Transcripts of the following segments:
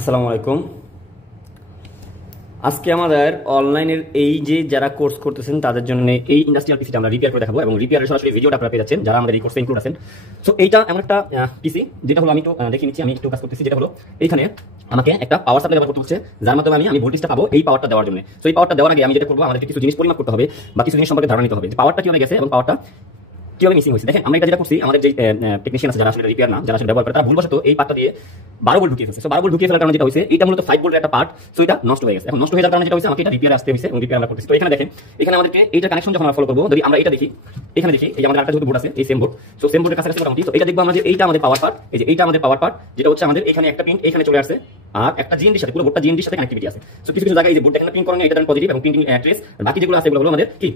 আসসালামু আলাইকুম। আজকে আমাদের অনলাইনের এই যে যারা কোর্স করতেছেন তাদের জন্য এই ইন্ডাস্ট্রিয়াল পিসিটা আমরা রিপেয়ার করে দেখাবো এবং রিপেয়ারের সরাসরি ভিডিওটা আপনারা পেয়ে যাচ্ছেন যারা আমাদের এই কোর্সে ইনক্লুড আছেন। সো এইটা এমন একটা পিসি যেটা হলো আমি একটু দেখে নিচ্ছি, আমি একটু কাজ করতেছি। যেটা হলো এইখানে আমাকে একটা পাওয়ার সাপ্লাই ব্যবহার করতে হচ্ছে, যার মাধ্যমে আমি ভোল্টেজটা পাবো এই পাওয়ারটা দেওয়ার জন্য। সো এই পাওয়ারটা দেওয়ার আগে আমি যেটা করবো, আমাদেরকে কিছু জিনিস পরিমাপ করতে হবে বা কিছু জিনিস সম্পর্কে ধারণা নিতে হবে যে পাওয়ারটা কিভাবে গেছে এবং পাওয়ারটা কিভাবে মিসিং হয়েছে। দেখেন আমরা এটা যেটা করছি, আমাদের যে টেকনিশিয়ান আছে যারা আসলে রিপেয়ার না, যারা আসলে ব্যবহার করে, তারা ভুলবশত এই পার্টটা দিয়ে 12 ভোল্ট ঢুকিয়ে ফেলছে। সো 12 ভোল্ট ঢুকিয়ে ফেলার কারণে যেটা হয়েছে, এটা মূলত 5 ভোল্টের একটা পার্ট, সো এটা নষ্ট হয়ে গেছে। এখন নষ্ট হয়ে যাওয়ার কারণে যেটা হয়েছে, আমাকে এটা রিপেয়ার আসতে হয়েছে এবং রিপেয়ার আমরা করতেছি। তো এখানে দেখেন, এখানে আমাদেরকে এইটা কানেকশন যখন আমরা ফলো করবো, যদি আমরা এটা দেখি, এখানে দেখি এই যে আমাদের একটা যেহেতু বোর্ড আছে, এই সেম বোর্ড, সো সেম বোর্ডের কাছাকাছি মোটামুটি। তো এটা দেখবো আমরা যে এইটা আমাদের পাওয়ার পার্ট, এই যে এইটা আমাদের পাওয়ার পার্ট, যেটা হচ্ছে আমাদের এখানে একটা পিন এখানে চলে আসছে আর একটা জিএনডির সাথে, পুরো বোর্ডটা জিএনডির সাথে কানেক্টিভিটি আছে। সো কিছু কিছু জায়গায় এই যে বোর্ডটা এখানে পিন করেন, এটা পজিটিভ এবং প্রিন্টিং ট্রেস, বাকি যেগুলো আছে এগুলো হলো আমাদের কি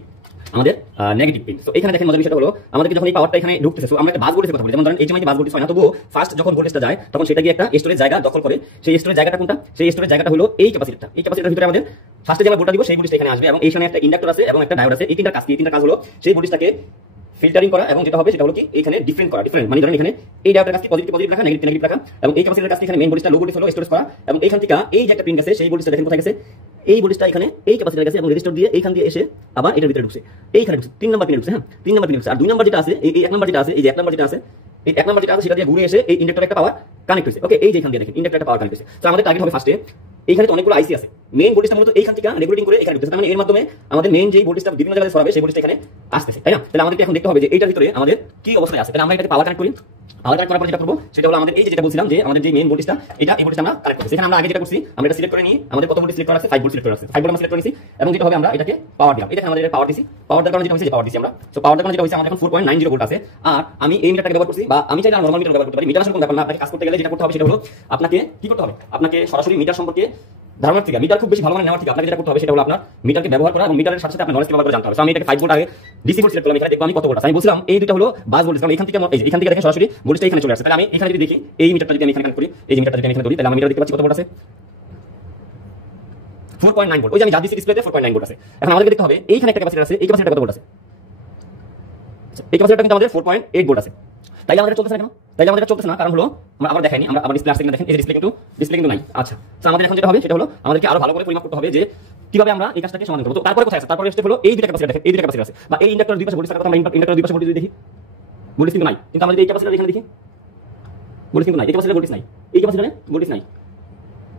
আমাদের নেগেটিভ পিন। তো এখানে দেখেন মজার বিষয়টা হলো, আমাদেরকে যখন এই পাওয়ারটা এখানে ঢুকতেছে, সো আমরা একটা বাস ভোল্টেজের কথা বলি, যেমন ধরেন এই যে বাস ভোল্টেজ হয় না, তবুও ফার্স্ট যখন ভোল্টেজটা যায় তখন সেটা গিয়ে একটা স্টোরেজ জায়গা দখল করে। সেই স্টোরেজ জায়গাটা কোনটা? সেই স্টোরেজ জায়গাটা হলো এই ক্যাপাসিটরটা। এই ক্যাপাসিটরের ভিতরে আমাদের ফার্স্টে যে আমরা ভোল্টেজ দিব সেই ভোল্টেজটা এখানে আসবে এবং এইখানে একটা ইন্ডাক্টর আছে এবং একটা ডায়োড আছে। এই তিনটা কাজ কি? এই তিনটা কাজ হলো সেই ভোল্টেজটাকে ফিল্টারিং করা এবং যেটা হবে সেটা হলো কি এখানে ডিফারেন্ট করা। ডিফারেন্ট মানে ধরেন এখানে এই ডায়োডের কাজটি পজিটিভ পজিটিভ রাখা, নেগেটিভ নেগেটিভ রাখা, এবং এই ক্যাপাসিটরের কাজটি এখানে মেইন ভোল্টেজটা লো ভোল্টেজ হলো স্টোরেজ করা, এবং এইখান থেকে এই যে একটা পিন গেছে সেই ভোল্টেজটা দেখেন কোথায় গেছে, এই ভোল্টেজটা এখানে এই ক্যাপাসিটর গেছে এবং রেজিস্টার দিয়ে এইখান দিয়ে এসে আবার এটার ভিতরে ঢুকছে, এইখানে ঢুকছে 3 নাম্বার পিনে ঢুকছে। হ্যাঁ, 3 নাম্বার পিনে ঢুকছে। আর 2 নাম্বার যেটা আছে, এই 1 নাম্বার যেটা আছে, এই যে 1 নাম্বার যেটা আছে, এই 1 নাম্বার যেটা আছে সেটা দিয়ে ঘুরে এসে এই ইন্ডাক্টরে একটা পাওয়ার কানেক্ট হইছে। ওকে, এই যে এখান দিয়ে দেখেন ইন্ডাক্টরে একটা পাওয়ার কানেক্ট হইছে। তো আমাদের টার্গেট হবে ফার্স্টে এইখানে তো অনেকগুলো আইসি আছে, মেইন ভোল্টেজটা মূলত এইখান থেকে রেগুলেটিং করে এখানে ঢুকছে। তার মানে এর মাধ্যমে আমাদের মেইন যে ভোল্টেজটা বিভিন্ন জায়গায় ছড়াবে সেই ভোল্টেজটা এখানে আসতেছে, তাই না? তাহলে আমাদেরকে এখন দেখতে হবে যে এইটার ভিতরে আমাদের কি অবস্থায় আছে। তাহলে আমরা এটাকে পাওয়ার কানেক্ট করি। পাওয়ার কানেক্ট করার পর যেটা করব সেটা হলো আমাদের এই যে যেটা বলছিলাম যে আমাদের যে মেইন ভোল্টেজটা, এটা এই ভোল্টেজটা আমরা কানেক্ট করছি। এখানে আমরা আগে যেটা করছি, আমরা এটা সিলেক্ট করে নিই, আমাদের কত ভোল্টেজ সিলেক্ট করা আছে, 5 ভোল্ট সিলেক্ট করা আছে, 5 ভোল্ট আমরা সিলেক্ট করে নিছি এবং যেটা হবে আমরা এটাকে পাওয়ার দিলাম। এটা আমাদের পাওয়ার দিছি, পাওয়ার দেওয়ার কারণে যেটা হইছে যে পাওয়ার দিছি আমরা। সো পাওয়ার দেওয়ার কারণে যেটা হইছে, আমাদের এখন 4.90 ভোল্ট আছে। আর আমি এই মিটারটাকে ব্যবহার করছি, বা আমি চাইলে নরমাল মিটার ব্যবহার করতে পারি। মিটার আসলে কোন ব্যাপার না, আপনাকে কাজ করতে গেলে যেটা করতে হবে সেটা হলো আপনাকে কি করতে হবে, আপনাকে সরাসরি মিটার সম্পর্কে ধারণা থেকে, মিটার খুব বেশি ভালো মানে নেওয়ার থেকে আপনাকে যেটা করতে হবে সেটা হলো আপনার মিটারকে ব্যবহার করা এবং মিটারের সাথে সাথে আপনার নলেজ ব্যবহার করে জানতে হবে। সো আমি এটাকে 5 ভোল্ট আগে ডিসি ভোল্ট সিলেক্ট করলাম, এখানে দেখবো আমি কত ভোল্ট আছে। আমি বলছিলাম এই দুটো হলো বাস ভোল্টেজ, কারণ এখান থেকে এখান থেকে দেখেন সরাসরি ভোল্টেজটা এখানে চলে আসছে। তাহলে আমি এখানে যদি দেখি, এই মিটারটা যদি আমি এখানে কানেক্ট করি, এই মিটারটা যদি আমি এখানে ধরি, তাহলে আমি মিটার দেখতে পাচ্ছি কত ভোল্ট আছে, 4.9 ভোল্ট। ওই যে আমি যা দিছি ডিসপ্লেতে 4.9 ভোল্ট আছে। এখন আমাদেরকে দেখতে হবে এইখানে একটা ক্যাপাসিটর আছে, এই ক্যাপাসিটরটা কত ভোল্ট আছে। এই ক্যাপাসিটরটা কিন্তু আমাদের 4.8 ভোল্ট আছে। তাইলে আমাদের চলতেছে না কেন? তাইলে আমাদের চলতেছে না কারণ হলো আমরা আবার দেখাইনি, আমরা আবার ডিসপ্লে আসছে কিনা দেখেন, এই ডিসপ্লে কিন্তু নাই। আচ্ছা, তো আমাদের এখন যেটা হবে সেটা হলো আমাদেরকে আরো ভালো করে পরিমাপ করতে হবে যে কিভাবে আমরা এই কাজটাকে সমাধান করব। তো তারপরে কোথায় আছে, তারপরে স্টেপ হলো এই দুইটা ক্যাপাসিটর দেখেন, এই দুইটা ক্যাপাসিটর আছে, বা এই ইন্ডাক্টর দুই পাশে ভোল্টেজ থাকার কথা, আমরা ইন্ডাক্টর দুই পাশে ভোল্টেজ দেখি, ভোল্টেজ কিন্তু নাই। কিন্তু আমাদের এই ক্যাপাসিটর এখানে দেখি, ভোল্টেজ কিন্তু নাই, এই ক্যাপাসিটরে ভোল্টেজ নাই, এই ক্যাপাসিটরে ভোল্টেজ নাই,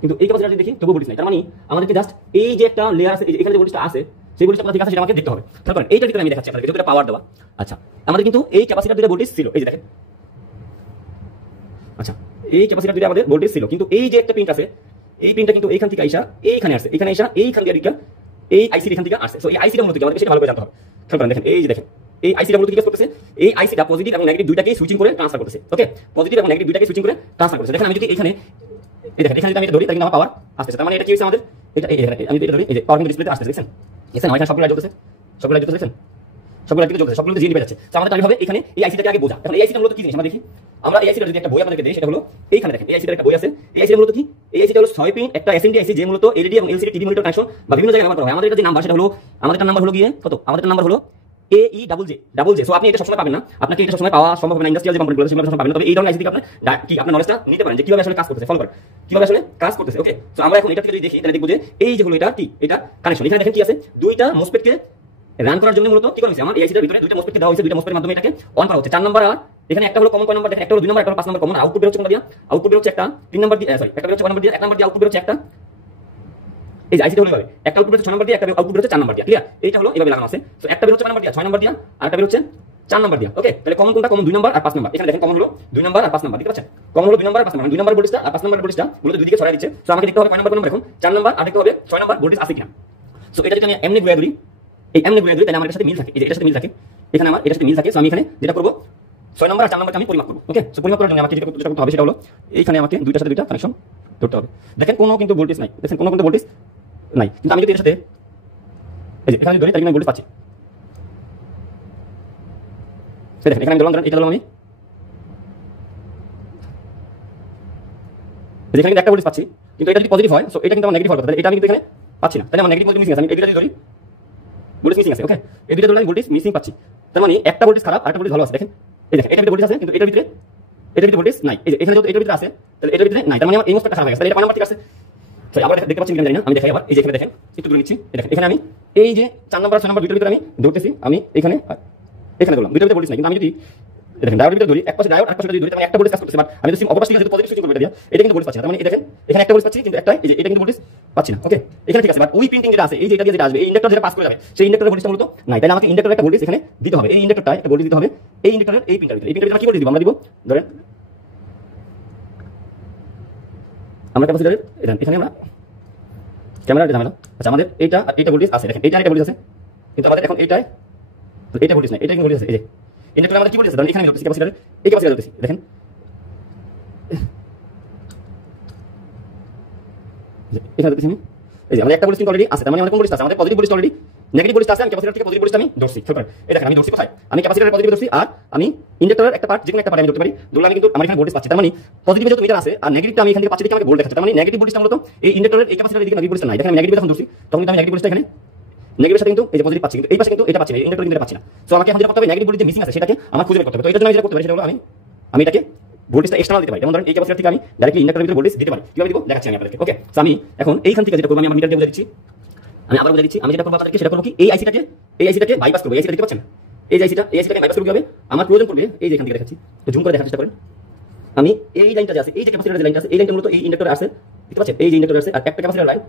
কিন্তু এই ক্যাপাসিটর যদি দেখি তবু ভোল্টেজ নাই। তার মানে আমাদেরকে জাস্ট এই যে একটা লেয়ার আছে, এখানে যে ভোল্টেজটা আছে সেই ভোল্টেজটা ঠিক আছে সেটা আমাকে দেখতে হবে। তারপর এইটার ভিতরে আমি দেখাচ্ছি আপনাদের, যেটা পাওয়ার দেওয়া। আচ্ছা, আমাদের কিন্তু এই ক্যাপাসিটর দুটো ভোল্টেজ ছিল, এই যে দেখেন। আচ্ছা, এই ক্যাপাসিটর দুটো আমাদের ভোল্টেজ ছিল, কিন্তু এই যে একটা পিন আছে, এই পিনটা কিন্তু এইখান থেকে আইসা এইখানে আসছে, এখানে আইসা এইখান দিয়ে দিকটা এই আইসি এখান থেকে আসছে। সো এই আইসিটা মূলত কি আমাদের সেটা ভালো করে জানতে হবে। তারপর দেখেন এই যে দেখেন, এই আইসিটা মূলত কি কাজ করতেছে, এই আইসিটা পজিটিভ এবং নেগেটিভ দুইটাকেই সুইচিং করে ট্রান্সফার করতেছে। ওকে, পজিটিভ এবং নেগেটিভ দুইটাকেই সুইচিং করে ট্রান্সফার করতেছে। দেখেন আমি যদি এখানে এই দেখেন, এখানে যদি আমি এটা ধরি তাহলে কিন্তু আমার পাওয়ার আসছে। তার মানে এটা কি হইছে আমাদের, এটা এই দেখেন আমি যদি এটা ধরি, এই যে পাওয়ার কিন্তু ডিসপ্লেতে আসছে, দেখেন দেখেন এখানে সবগুলো লাইট জ্বলতেছে, সবগুলো লাইট জ্বলতেছে, দেখেন সবগুলো লাইট জ্বলতেছে, সবগুলো জিনিস বের হচ্ছে। তো আমাদের টার্গেট হবে এখানে এই আইসিটাকে আগে বোঝা। এখন এই আইসিটা মূলত কি জিনিস আমরা দেখি, আমরা এই আইসিটা যদি একটা বই আপনাদেরকে দেই, সেটা হলো এইখানে দেখেন, এই আইসিটার একটা বই আছে। এই আইসিটা মূলত কি, এই আইসিটা হলো 6 পিন একটা এসএমডি আইসি, যে মূলত এলইডি এবং এলসিডি টিভি মনিটর কানেকশন বা বিভিন্ন জায়গায় ব্যবহার করা হয়। আমাদের এটা যে নাম্বার সেটা হলো, আমাদের নাম্বার হলো গিয়ে কত, আমাদের নাম্বার হলো AE JJ। সো আপনি এটা সবসময় পাবেন না, আপনাকে এটা সবসময় পাওয়া সম্ভব হবে না, ইন্ডাস্ট্রিয়াল যে কোম্পানিগুলো সেগুলো সবসময় পাবেন না। তবে এই ধরনের আইসি থেকে আপনি কি আপনার নলেজটা নিতে পারেন যে কিভাবে আসলে কাজ করতেছে, ফলো করেন কিভাবে আসলে কাজ করতেছে। ওকে, সো আমরা এখন এটা থেকে যদি দেখি তাহলে দেখব যে এই যে হলো এটা কি, এটা কানেকশন। এখানে দেখেন কি আছে, দুইটা মোসফেটকে রান করার জন্য মূলত কি করা হয়েছে, আমার এই আইসিটার ভিতরে দুইটা মোসফেটকে দেওয়া হয়েছে, দুইটা মোসফেটের মাধ্যমে এটাকে অন করা হচ্ছে। 4 নাম্বার আর এখানে একটা হলো কমন কয় নাম্বার দেখেন, একটা হলো 2 নাম্বার, একটা হলো 5 নাম্বার কমন। আউটপুট বের হচ্ছে কোনটা দিয়া, আউটপুট বের হচ্ছে একটা 3 নাম্বার দিয়ে, সরি একটা বের হচ্ছে 1 নাম্বার দিয়ে, 1 নাম্বার দিয়ে আউটপুট বের হচ্ছে একটা, এই যে আইসিটা হলো এভাবে, একটা আউটপুট হচ্ছে 6 নাম্বার দিয়ে, একটা আউটপুট হচ্ছে 4 নাম্বার দিয়ে। ক্লিয়ার? এইটা হলো এভাবে লাগানো আছে। সো একটা বের হচ্ছে 1 নাম্বার দিয়ে, 6 নাম্বার দিয়ে, আর একটা বের হচ্ছে 4 নাম্বার দিয়ে। ওকে, তাহলে কমন কোনটা, কমন 2 নাম্বার আর 5 নাম্বার। এখানে দেখেন কমন হলো 2 নাম্বার আর 5 নাম্বার, ঠিক আছে? কমন হলো 2 নাম্বার আর 5 নাম্বার, 2 নাম্বার ভোল্টেজটা আর 5 নাম্বার ভোল্টেজটা মূলত দুই দিকে ছড়াই দিচ্ছে। সো আমাকে দেখতে হবে কয় নাম্বার কোন নাম্বার, এখন 4 নাম্বার, আর দেখতে হবে 6 নাম্বার ভোল্টেজ আছে কিনা। সো এটা যদি আমি এমনি ঘুরে ধরি, এই এমনি ঘুরে ধরি, তাহলে আমার এটার সাথে মিল থাকে, এই যে এটার সাথে মিল থাকে, এখানে আমার এটার সাথে মিল থাকে। সো আমি এখানে যেটা করব, 6 নাম্বার আর 4 নাম্বারকে আমি পরিমাপ করব। ওকে, সো পরিমাপ করার জন্য আমাকে যেটা করতে হবে সেটা হলো এইখানে আমাকে দুইটার সাথে দুইটা কানেকশন ধরতে হবে। দেখেন কোনো কিন্তু ভোল্টেজ নাই, দেখেন কোনো কিন্তু ভোল্টেজ নাই, কিন্তু আমি যদি এর সাথে এই যে এখানে ধরি তাহলে আমি ভোল্টেজ পাচ্ছি। দেখেন এখানে আমি ধরলাম, এটা ধরলাম আমি, এখানে কিন্তু একটা ভোল্টেজ পাচ্ছি, কিন্তু এটা যদি পজিটিভ হয় সো এটা কিন্তু আমার নেগেটিভ হওয়ার কথা, তাহলে এটা আমি কিন্তু এখানে পাচ্ছি না। তাহলে আমার নেগেটিভ ভোল্টেজ মিসিং আছে, আমি এটা যদি ধরি ভোল্টেজ মিসিং আছে। ওকে, এই দুইটা ধরলে আমি ভোল্টেজ মিসিং পাচ্ছি, তার মানে একটা ভোল্টেজ খারাপ আর একটা ভোল্টেজ ভালো আছে। দেখেন এই দেখেন, এটা ভিতরে ভোল্টেজ আছে কিন্তু এটার ভিতরে এটার ভিতরে ভোল্টেজ নাই, এই যে এখানে যেহেতু এটার ভিতরে আছে তাহলে এটার ভিতরে নাই, তার মানে আমার এই মোস্টটা খারাপ হয়ে গেছে, তাহলে এটা 5 নাম্বার ঠিক আছে। তো আবার দেখতে পাচ্ছেন কিনা জানি না, আমি দেখাই আবার, এই যে এখানে দেখেন একটু দূরে নিচ্ছি, দেখেন এখানে আমি এই যে 4 নাম্বার 6 নাম্বার দুইটার ভিতরে আমি ধরতেছি, আমি এখানে ধরলাম, দুইটার ভিতরে ভোল্টেজ নাই, কিন্তু আমি যদি দেখেন ডায়োডের ভিতরে ধরি, এক পাশে ডায়োড আর পাশে যদি ধরি, তাহলে একটা ভোল্টেজ কাজ করতেছে, বাট আমি যদি অপর পাশে যদি পজিটিভ সুইচিং করব এটা দিয়া, এটা কিন্তু ভোল্টেজ পাচ্ছি না, তার মানে এই দেখেন এখানে একটা ভোল্টেজ পাচ্ছি, কিন্তু একটা এই যে এটা কিন্তু ভোল্টেজ পাচ্ছি না। ওকে, এখানে ঠিক আছে, বাট ওই প্রিন্টিং যেটা আছে, এই যে এটা দিয়ে যেটা আসবে, এই ইন্ডাক্টর যেটা পাস করে যাবে, সেই ইন্ডাক্টরের ভোল্টেজটা মূলত নাই, তাহলে আমাকে ইন্ডাক্টরের একটা ভোল্টেজ এখানে দিতে হবে, এই ইন্ডাক্টরটা একটা ভোল্টেজ দিতে হবে এই ইন্ডাক্টরের এই পিনটার ভিতরে, এই পিনটার ভিতরে কি ভোল্টেজ দিব আমরা দিব, ধরেন আমরা ক্যাপাসিটরের এখানে আমরা ক্যামেরার ঝামেলা, আচ্ছা আমাদের এইটা আর এইটা ভোল্টেজ আছে, দেখেন এইটা একটা ভোল্টেজ আছে, কিন্তু আমাদের এখন এইটা ভোল্টেজ নাই, এটা কিন্তু ভোল্টেজ আছে, এই যে ইন্ডাক্টরে আমাদের কি ভোল্টেজ আছে, ধরেন এখানে আমি ধরতেছি ক্যাপাসিটরের, এই ক্যাপাসিটর ধরতেছি, দেখেন এখানে ধরতেছি আমি, এই যে আমাদের একটা ভোল্টেজ অলরেডি আছে, তার মানে আমাদের কোন ভোল্টেজ আছে, আমাদের positive voltage already, negative voltage আছে, আমি ক্যাপাসিটর থেকে পজিটিভ ভোল্টেজ আমি ধরছি, খেয়াল করেন এই দেখেন আমি ধরছি কোথায়, আমি ক্যাপাসিটরের পজিটিভ ধরছি আর আমি ইন্ডাক্টরের একটা পার্ট, যে কোনো একটা পার্ট আমি ধরতে পারি, ধরলে আমি কিন্তু আমার এখানে ভোল্টেজ পাচ্ছি, তার মানে পজিটিভ যেহেতু মিটার আছে আর নেগেটিভটা আমি এখান থেকে পাচ্ছি, দেখে আমাকে ভোল্ট দেখাচ্ছে, তার মানে নেগেটিভ ভোল্টেজটা মূলত এই ইন্ডাক্টরের এই ক্যাপাসিটরের দিকে নেগেটিভ ভোল্টেজ নাই, দেখেন আমি নেগেটিভ যখন ধরছি তখন কিন্তু আমি নেগেটিভ ভোল্টেজটা এখানে নেগেটিভের সাথে কিন্তু এই যে পজিটিভ পাচ্ছি, কিন্তু এই পাশে কিন্তু এটা পাচ্ছি না, এই ইন্ডাক্টর কিন্তু পাচ্ছি না। সো আমাকে এখন যেটা করতে হবে, নেগেটিভ ভোল্টেজ যে মিসিং আছে সেটাকে আমার খুঁজে বের করতে হবে। তো এটার জন্য আমি যেটা করতে পারি সেটা হলো আমি এটাকে ভোল্টেজটা এক্সটার্নাল দিতে পারি, যেমন ধরেন এই ক্যাপাসিটর থেকে আমি ডাইরেক্টলি ইন্ডাক্টরের ভিতরে ভোল্টেজ দিতে পারি, কিভাবে দিব দেখাচ্ছি আমি আপনাদেরকে। ওকে, সো আমি এখন এইখান থেকে যেটা করব, আমি আমার মিটার দিয়ে বুঝে দিচ্ছি, আমি আবার বুঝে দিচ্ছি, আমি যেটা করব আপনাদেরকে সেটা করব কি, এই আইসিটাকে বাইপাস করব, এই আইসিটা দেখতে পাচ্ছেন, এই আইসিটাকে বাইপাস করব, কিভাবে আমার প্রয়োজন পড়বে এই যে এখান থেকে দেখাচ্ছি, তো জুম করে দেখার চেষ্টা করেন, আমি এই লাইনটা যে আছে, এই যে ক্যাপাসিটরের যে লাইনটা আছে, এই লাইনটা মূলত এই ইন্ডাক্টরে আছে, দেখতে পাচ্ছেন এই যে ইন্ডাক্টরে আছে, আর একটা ক্যাপাসিটর লাইন,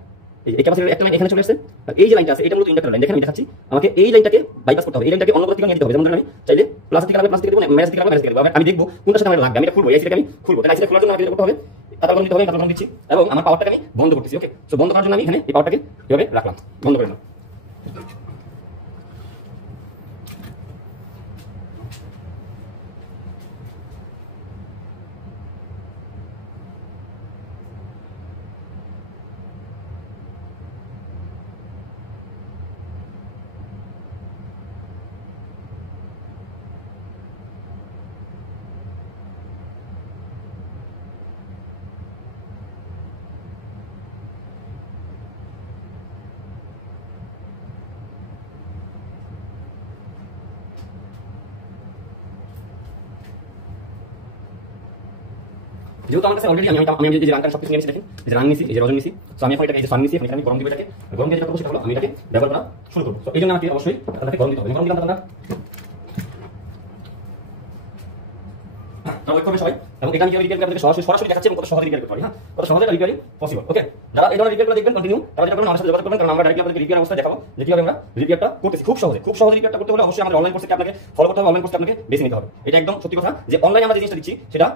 এই ক্যাপাসিটরের একটা লাইন এখানে চলে আসছে, আর এই যে লাইনটা আছে এটা মূলত ইন্ডাক্টর লাইন, দেখেন আমি দেখাচ্ছি, আমাকে এই লাইনটাকে বাইপাস করতে হবে, এই লাইনটাকে অন্য কোথাও থেকে নিয়ে দিতে হবে, যেমন ধরেন আমি চাইলে প্লাস থেকে আলাদা প্লাস থেকে দেব, মাইনাস থেকে আলাদা মাইনাস থেকে দেব, আমি দেখব কোনটার সাথে আমার লাগবে, আমি এটা খুলবো, এই আইসিটাকে আমি খুলবো, তাহলে আইসিটা খোলার জন্য আমাকে যেটা করতে হবে, তারপর দিতে হবে, তারপর দিচ্ছি, এবং আমার পাওয়ারটাকে আমি বন্ধ করতেছি। ওকে, সো বন্ধ করার জন্য আমি এখানে এই পাওয়ারটাকে এভাবে রাখলাম, বন্ধ করে দিলাম। যেহেতু আমার কাছে অলরেডি আমি যে রানটা সবকিছু নিয়েছি, দেখেন যে রান নিয়েছি, এই যে রজন নিয়েছি, তো আমি এখন এটাকে এই যে সান নিয়েছি, এখানে আমি গরম দিব, এটাকে গরম দিয়ে যেটা করবো সেটা হলো আমি এটাকে ব্যবহার করা শুরু করবো। তো এই জন্য আমাকে অবশ্যই আপনাকে গরম দিতে হবে, গরম দিলাম আপনারা ওয়েট করবেন সবাই, এবং এটা আমি কিভাবে রিপেয়ার আপনাদের সরাসরি দেখাচ্ছি এবং কত সহজে রিপেয়ার করতে পারি। হ্যাঁ, কত সহজে রিপেয়ারিং পসিবল। ওকে, যারা এই ধরনের রিপেয়ারগুলো দেখবেন কন্টিনিউ, তারা যেটা করবেন আমার সাথে যোগাযোগ করবেন, কারণ আমরা ডাইরেক্টলি আপনাদের রিপেয়ার অবস্থা দেখাবো যে কিভাবে আমরা রিপেয়ারটা করতেছি। খুব সহজে রিপেয়ারটা করতে হলে অবশ্যই আমাদের অনলাইন কোর্সকে আপনাকে ফলো করতে হবে, অনলাইন কোর্সকে আপনাকে বেছে নিতে হবে। এটা একদম সত্যি কথা যে অনলাইনে আমরা যে জিনিসটা দিচ্ছি সেটা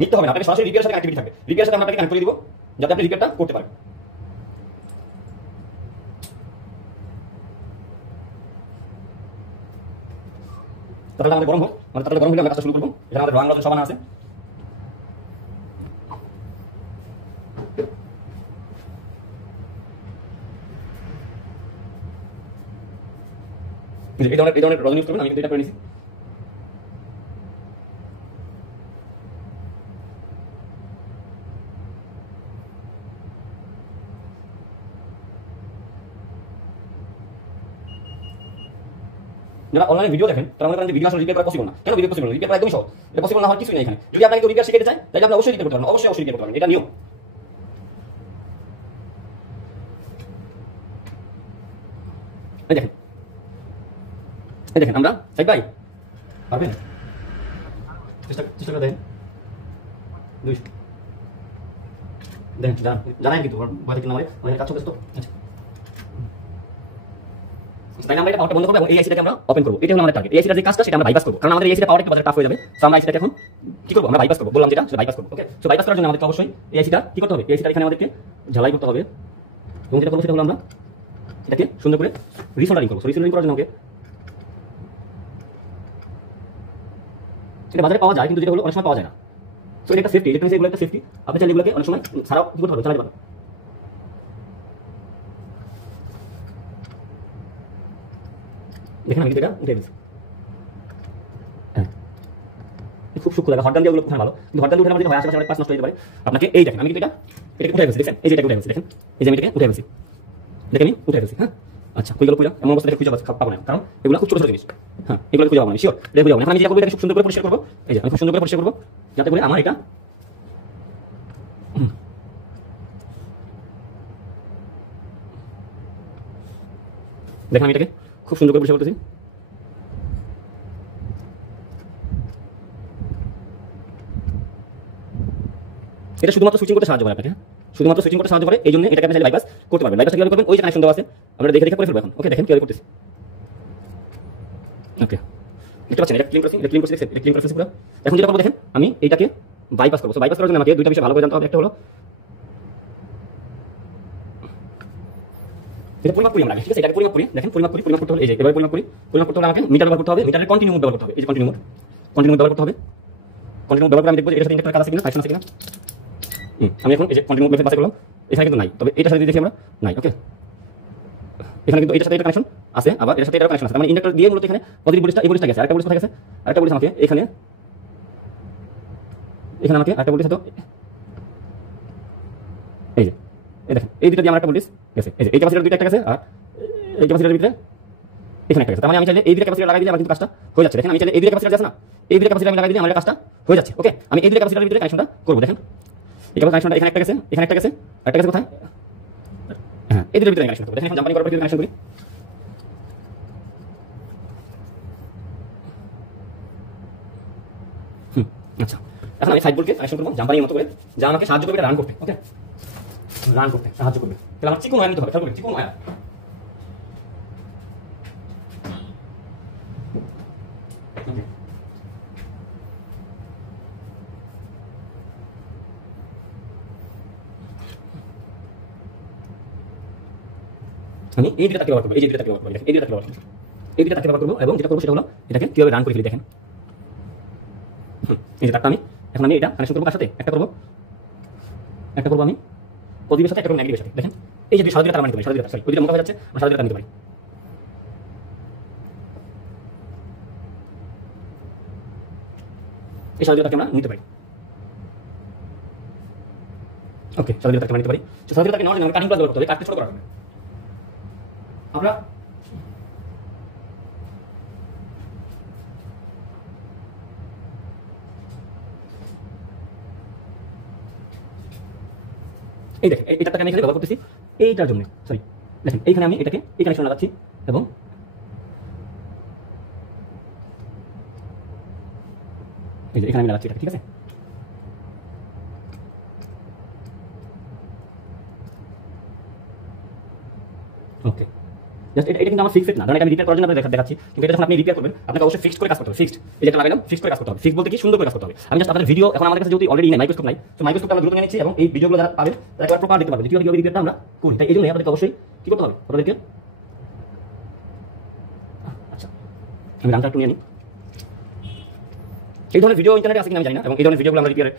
নিতে হবে না, আপনাকে সরাসরি রিপেয়ারের সাথে কানেক্টিভিটি থাকবে, রিপেয়ারের সাথে আমরা আপনাকে কানেক্ট করে দিব যাতে আপনি রিপেয়ারটা করতে পারেন। তাহলে আমাদের গরম হোক, তাহলে গরম হলে আমরা কাজটা শুরু করবো। এখানে আমাদের রং রজন সবানা আছে, এই ধরনের রজন ইউজ করবেন, আমি কিন্তু এটা করে নিছি। যারা অনলাইনে ভিডিও দেখেন তারা মনে করেন যে ভিডিও আসলে রিপেয়ার করা পসিবল না। কেন ভিডিও পসিবল না? রিপেয়ার করা একদমই সহজ, এটা পসিবল না হওয়ার কিছুই নেই এখানে। যদি আপনাকে কেউ রিপেয়ার শিখাতে চায় তাহলে আপনি অবশ্যই রিপেয়ার করতে পারবেন, অবশ্যই রিপেয়ার করতে পারবেন, এটা নিয়ম। এই দেখেন আমরা সাইড বাই পারবেন, চেষ্টা করে দেখেন, দেখেন জানাই কিন্তু বাড়ি কিনা আমাদের কাজ চলছে তো। আচ্ছা, তাই আমরা এটা পাওয়ারটা বন্ধ করব এবং এই আইসিটাকে আমরা ওপেন করব। এটা হলো আমাদের টার্গেট। এই আইসিটার যে কাজটা সেটা আমরা বাইপাস করব, কারণ আমাদের এই আইসিটা পাওয়ারটা একটু টাফ হয়ে যাবে। সো আমরা আইসিটাকে এখন কি করব, আমরা বাইপাস করব, বললাম যেটা সেটা বাইপাস করব। ওকে, সো বাইপাস করার জন্য আমাদেরকে অবশ্যই এই আইসিটা কি করতে হবে, এই আইসিটা এখানে আমাদেরকে ঝালাই করতে হবে, এবং যেটা করব সেটা হলো আমরা এটাকে সুন্দর করে রিসোল্ডারিং করব। সো রিসোল্ডারিং করার জন্য আমাকে এটা বাজারে পাওয়া যায়, কিন্তু যেটা হলো অনেক সময় পাওয়া যায় না। সো এটা একটা সেফটি, ইলেকট্রনিক্স এগুলো একটা সেফটি, আপনি চাইলে এগুলোকে অনেক সময় ছাড়াও কি করতে হবে, চালাতে পারবেন। দেখেন আমি এটা উঠে গেছি, খুব সূক্ষ্ম লাগে, হরদান দিয়ে ওগুলো ভালো, কিন্তু হরদান উঠে আমাদের হয় আশেপাশে অনেক পাস নষ্ট হয়ে যেতে পারে। আপনাকে এই দেখেন আমি কিন্তু এটাকে উঠে গেছি, দেখেন এই যে এটাকে উঠে গেছি, দেখেন এই যে আমি এটাকে উঠে গেছি, দেখেন আমি উঠে গেছি। হ্যাঁ, আচ্ছা কইগুলো খুঁজা এমন অবস্থা খুঁজে পাবো না, কারণ এগুলো খুব ছোট ছোট জিনিস। হ্যাঁ এগুলো খুঁজে পাবো না, শিওর এটা খুঁজে পাবো না। এখন আমি যেটা করবো এটাকে খুব সুন্দর করে পরিষ্কার করবো। এই যে আমি খুব সুন্দর করে পরিষ্কার করবো যাতে করে আমার এটা দেখেন আমি এটাকে খুব সুন্দর করে পরিষ্কার করতেছি। এটা শুধুমাত্র সুইচিং করতে সাহায্য করে আপনাকে, শুধুমাত্র সুইচিং করতে সাহায্য করে, এই জন্য এটাকে আপনি বাইপাস করতে পারবেন। বাইপাস কিভাবে করবেন, ওই যে কানেকশন দেওয়া আছে আমরা দেখে দেখে করে ফেলবো এখন। ওকে দেখেন কিভাবে করতেছি। ওকে দেখতে পাচ্ছেন এটা ক্লিন করছি, এটা ক্লিন করছি, দেখছেন এটা ক্লিন করছি পুরো। এখন যেটা করবো দেখেন আমি এইটাকে বাইপাস করবো। সো বাইপাস করার জন্য আমাকে দুইটা বিষয় ভালো করে জানতে হবে। একটা হলো এটা পরিমাপ করি আমরা, ঠিক আছে? এটাকে পরিমাপ করি, দেখেন পরিমাপ করি, পরিমাপ করতে হলে এই যে এভাবে পরিমাপ করি। পরিমাপ করতে হলে আমাকে মিটার ব্যবহার করতে হবে, মিটারের কন্টিনিউ মোড ব্যবহার করতে হবে। এই যে কন্টিনিউ মোড ব্যবহার করতে হবে। কন্টিনিউ ব্যবহার করে আমি দেখবো এটার সাথে ইন্টারনেট কাজ আছে কিনা, কানেকশন আছে কিনা। আমি এখন এই যে কন্টিনিউ মেথড পাস করলাম, এখানে কিন্তু নাই, তবে এটার সাথে দেখি আমরা নাই। ওকে এখানে কিন্তু এটার সাথে এটা কানেকশন আছে, আবার এটার সাথে এটা কানেকশন আছে, মানে ইন্ডাক্টর দিয়ে মূলত এখানে পজিটিভ ভোল্টেজটা এই ভোল্টেজটা গেছে, আরেকটা ভোল্টেজ কোথায় গেছে, আরেকটা ভোল্টেজ আমাকে এখানে আমাকে আরেকটা ভোল্টেজ হতো এই যে এই দেখেন এই দুটো দিয়ে আমার একটা ভোল্টেজ গেছে। এই যে এই ক্যাপাসিটর দুটো একটা গেছে, আর এই ক্যাপাসিটর ভিতরে এখানে একটা গেছে। তার মানে আমি চাইলে এই দুটো ক্যাপাসিটর লাগাই দিলে আমার কিন্তু কাজটা হয়ে যাচ্ছে। দেখেন আমি চাইলে এই দুটো ক্যাপাসিটর আছে না, এই দুটো ক্যাপাসিটর আমি লাগাই দিলে আমার কাজটা হয়ে যাচ্ছে। ওকে আমি এই দুটো ক্যাপাসিটরের ভিতরে কানেকশনটা করব। দেখেন এই কানেকশনটা এখানে একটা গেছে, এখানে একটা গেছে, একটা গেছে কোথায়, হ্যাঁ এই দুটোর ভিতরে কানেকশন করব। দেখেন এখন জাম্পারিং করার পর কানেকশন করি। আচ্ছা এখন আমি 5 ভোল্টকে কানেকশন করব জাম্পারিং মতো করে, যা আমাকে সাহায্য করবে রান করতে। ওকে রান করতে সাহায্য করবে। তাহলে আমার চিকন ওয়্যার নিতে হবে, খেয়াল করবেন চিকন ওয়্যার। আমি এই দুটো তাকে ব্যবহার করবো, এই যে দুটো তাকে ব্যবহার করবো, এই দুটো তাকে ব্যবহার করবো, এই দুটো তাকে ব্যবহার করবো এবং যেটা করবো সেটা হলো এটাকে কিভাবে রান করে ফেলি। দেখেন এই যে তারটা আমি এখন আমি এটা কানেকশন করবো, কার সাথে একটা করবো আমি পজিটিভের সাথে, একটা করবো নেগেটিভের সাথে। দেখেন এই যে সারা দিকে তার মানে নিতে পারি, সারা দিকে সরি ওইটা মোটা হয়ে যাচ্ছে, আমরা সারা দিকে তার নিতে পারি। এই সারা দিকে তাকে আমরা নিতে পারি। ওকে সারা দিকে তাকে আমরা নিতে পারি। সারা দিকে তাকে নেওয়ার জন্য আমরা কাটিং প্লাস ব্যবহার করতে হবে, কাটতে ছোট করা হবে। আমরা এই দেখেন এই তারটাকে আমি এখানে ব্যবহার করতেছি এইটার জন্য, সরি দেখেন এইখানে আমি এটাকে এই কানেকশন লাগাচ্ছি এবং এই যে এখানে আমি লাগাচ্ছি এটা, ঠিক আছে? ওকে জাস্ট এটা কিন্তু আমার ফিক্সড না, কারণ এটা আমি রিপেয়ার করার জন্য আপনাদের দেখাচ্ছি, কিন্তু এটা যখন আপনি রিপেয়ার করবেন আপনাকে অবশ্যই ফিক্সড করে কাজ করতে হবে। ফিক্সড এই যেটা লাগালাম ফিক্সড করে কাজ করতে হবে। ফিক্সড বলতে কি সুন্দর করে কাজ করতে হবে। আমি জাস্ট আপনাদের ভিডিও এখন আমাদের কাছে যেহেতু অলরেডি নাই, মাইক্রোস্কোপ নাই, তো মাইক্রোস্কোপ আমরা দ্রুত নিয়ে নিচ্ছি এবং এই ভিডিওগুলো যারা পাবেন তারা একবার প্রপার দেখতে পারবে যে কিভাবে রিপেয়ারটা আমরা করি। তাই এই জন্য আপনাদেরকে অবশ্যই কি করতে হবে, আপনাদেরকে আচ্ছা আমি রানটা একটু নিয়ে নিই। এই ধরনের ভিডিও ইন্টারনেটে আছে কিনা আমি জানি না, এবং এই ধরনের ভিডিওগুলো আমরা রিপেয়ারে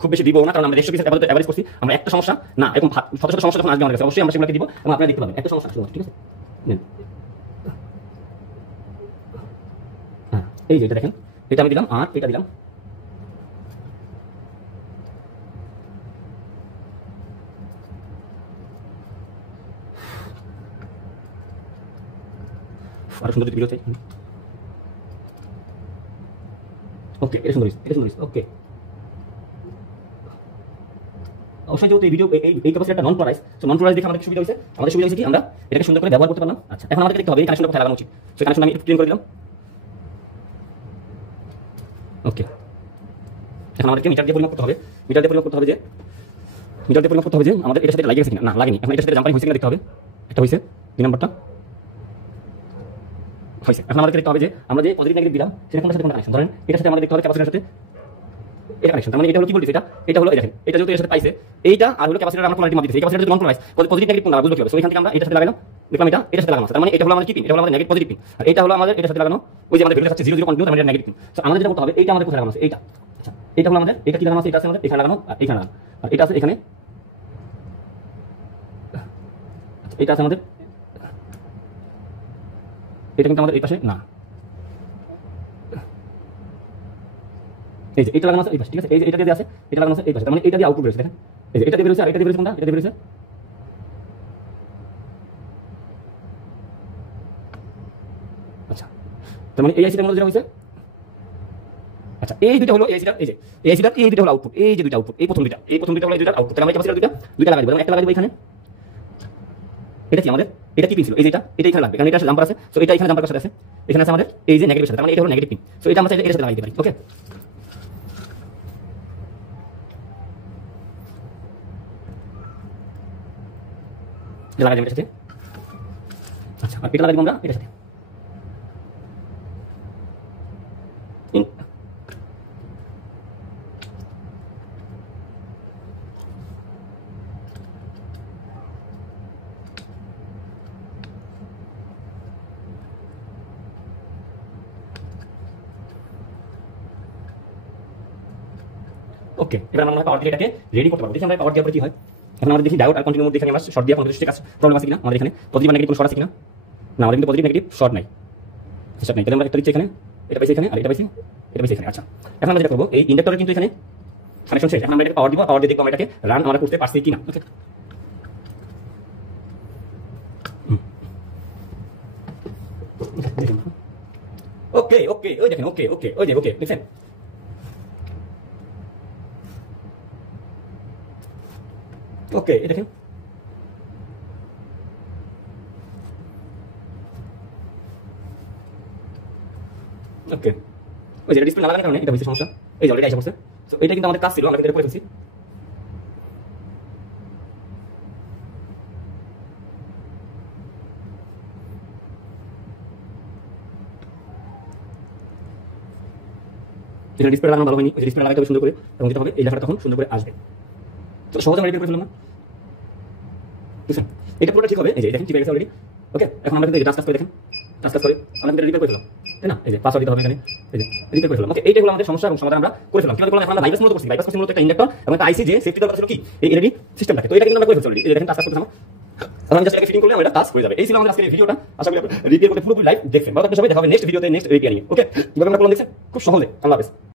খুব বেশি দিব না, কারণ আমরা 100 পিসের আপাতত এভারেজ করছি। আমরা একটা সমস্যা না এরকম শত শত সমস্যা যখন আসবে আমাদের কাছে অবশ্যই আমরা সেগুলোকে দিব এবং আপনারা দেখতে পাবেন একটা সমস্যা শুধু, ঠিক আছে? হ্যাঁ এই যে এটা দেখেন এটা আমি দিলাম আর এটা দিলাম, আরো সুন্দর ভিডিও চাই। ওকে এটা সুন্দর, এটা সুন্দর। ওকে অবশ্যই যেহেতু এই ভিডিও এই ক্যাপাসিটরটা নন পোলারাইজ, সো নন পোলারাইজ দেখে আমাদের সুবিধা হয়েছে, আমাদের সুবিধা হয়েছে কি আমরা এটাকে সুন্দর করে ব্যবহার করতে পারলাম। আচ্ছা এখন আমাদের দেখতে হবে এই কানেকশনটা কোথায় লাগানো উচিত, সেই কানেকশন আমি একটু ক্লিন করে দিলাম। ওকে এখন আমাদেরকে মিটার দিয়ে পরিমাপ করতে হবে, মিটার দিয়ে পরিমাপ করতে হবে যে আমাদের এটার সাথে লাগিয়ে গেছে কিনা, না লাগেনি। এখন এটার সাথে জাম্পারিং হয়েছে কিনা দেখতে হবে, এটা হয়েছে 2 নাম্বারটা হয়েছে। এখন আমাদের দেখতে হবে যে আমরা যে পজিটিভ নেগেটিভ দিলাম সেটা কোনটার সাথে কোনটা কানেকশন। ধরেন এটার সাথে আমাদের দেখতে হবে ক্যাপাসিটরের সাথে এটা কানেকশন, তার মানে এটা হলো কি বলতেছে, এটা হলো এই দেখেন এটা যেহেতু এর সাথে পাইছে এইটা আর হলো ক্যাপাসিটর আমরা পোলারিটি মাপ দিতেছি। এই ক্যাপাসিটর যদি নন পোলারাইজ পজিটিভ নেগেটিভ কোনটা বুঝতে হবে, সো এখান থেকে আমরা এটার সাথে লাগালাম, দেখলাম এটা এটার সাথে লাগানো আছে, তার মানে এটা হলো আমাদের কি পিন, এটা হলো আমাদের নেগেটিভ পজিটিভ পিন, আর এটা হলো আমাদের এটার সাথে লাগানো ওই যে আমাদের ভ্যালু আছে 0 0.2, তার মানে এটা নেগেটিভ পিন। সো আমাদের যেটা করতে হবে এইটা আমাদের কোথায় লাগানো আছে, এইটা আচ্ছা এটা হলো আমাদের, এটা কি লাগানো আছে, এটা আছে আমাদের এখানে লাগানো আর এখানে লাগানো, আর এটা আছে এখানে, এটা আছে আমাদের, এটা কিন্তু আমাদের এই পাশে না, এই যে এটা লাগানো আছে এই পাশে, ঠিক আছে? এই যে এটা দিয়ে আছে এটা লাগানো আছে এই পাশে, তার মানে এটা দিয়ে আউটপুট বেরোছে। দেখেন এই যে এটা দিয়ে বেরোছে আর এটা দিয়ে বেরোছে কোনটা, এটা দিয়ে বেরোছে তার মানে এই আইসিটার মধ্যে যেটা হয়েছে, আচ্ছা এই দুটো হলো এআইসিটা, এই যে এআইসিটা এই দুটো হলো আউটপুট, এই যে দুটো আউটপুট, এই প্রথম দুটো হলো এই দুটো আউটপুট। তাহলে আমরা ক্যাপাসিটর দুটো লাগাই দেব, একটা লাগাই দেব এখানে। এটা কি আমাদের, এটা কি পিন ছিল, এই যে এটা এখানে লাগবে কারণ এটা জাম্পার আছে। সো এটা এখানে জাম্পারের সাথে আছে, এখানে আছে আমাদের এই যে নেগেটিভ সাথে, তার মানে এটা হলো নেগেটিভ পিন। সো এটা আমরা চাইলে এর সাথে লাগাই দিতে পারি। ওকে, এটা লাগাই দেব এটার সাথে। আচ্ছা আর এটা লাগাই দেব আমরা এটার সাথে। ওকে, এবার আমরা পাওয়ার ডিলেটাকে রেডি করতে পারবো। দেখি আমরা পাওয়ার দেওয়ার পরে কি হয়। এখন আমরা দেখি ডায়োড আর কন্টিনিউর মধ্যে এখানে আমরা শর্ট দিয়ে কন্ট্রোল কাজ প্রবলেম আছে কিনা, আমাদের এখানে পজিটিভ আর নেগেটিভ কোনো শর্ট আছে কিনা। না, আমাদের কিন্তু পজিটিভ নেগেটিভ শর্ট নাই, শর্ট নাই। তাহলে আমরা একটা দিচ্ছি এখানে, এটা পাইছি এখানে, আর এটা পাইছি এখানে। আচ্ছা এখন আমরা যেটা করবো, এই ইন্ডাক্টরের কিন্তু এখানে কানেকশন শেষ। এখন আমরা এটাকে পাওয়ার দিব, পাওয়ার দিয়ে দেখবো আমরা এটাকে রান আমরা করতে পারছি কিনা। ওকে, ওকে ওকে ওই দেখেন, ওকে ওকে ওই যে ওকে দেখছেন। ওকে এই দেখেন, ওকে ওই যে ডিসপ্লে না লাগানোর কারণে এটা হচ্ছে সমস্যা। এই যে অলরেডি এসে পড়ছে। তো এটা কিন্তু আমাদের কাজ ছিল, আমরা কিন্তু এটা করে ফেলছি। এটা ডিসপ্লে লাগানো ভালো হয়নি, ওই ডিসপ্লে লাগাতে হবে সুন্দর করে, এবং যেটা হবে এই লেখাটা তখন সুন্দর করে আসবে। তো সহজে আমরা রেডি করে ফেললাম না, বুঝছেন? এটা পুরোটা ঠিক হবে। এই যে দেখেন ঠিক হয়ে গেছে অলরেডি। ওকে, এখন আমরা কিন্তু এই টাচ করে দেখেন, টাচ করে আমরা কিন্তু রিপেয়ার করে ফেললাম, তাই না? এই যে পাসওয়ার্ড দিতে হবে এখানে, এই যে রিপেয়ার করে ফেললাম। ওকে, এইটা হলো আমাদের সমস্যা এবং সমাধান আমরা করে ফেললাম। কিভাবে করলাম? এখন আমরা বাইপাস মূলত করছি। বাইপাস মূলত একটা ইন্ডাক্টর এবং একটা আইসি যে সেফটি দরকার ছিল কি এই এলইডি সিস্টেমটাকে। তো এটা কিন্তু আমরা করে ফেলছি অলরেডি। এই যে দেখেন টাচ করতেছি আমরা, আমি জাস্ট এটাকে ফিটিং করলে আমরা কাজ হয়ে যাবে। এই ছিল আমাদের আজকের ভিডিওটা। আশা করি আপনারা রিপেয়ার করতে পুরোপুরি লাইভ দেখবেন। ভালো থাকবেন সবাই, দেখা হবে নেক্সট ভিডিওতে, নেক্সট রিপেয়ার নিয়ে। ওকে, কিভাবে আমরা করলাম দেখছেন খুব সহজে। আল্লাহ হাফেজ।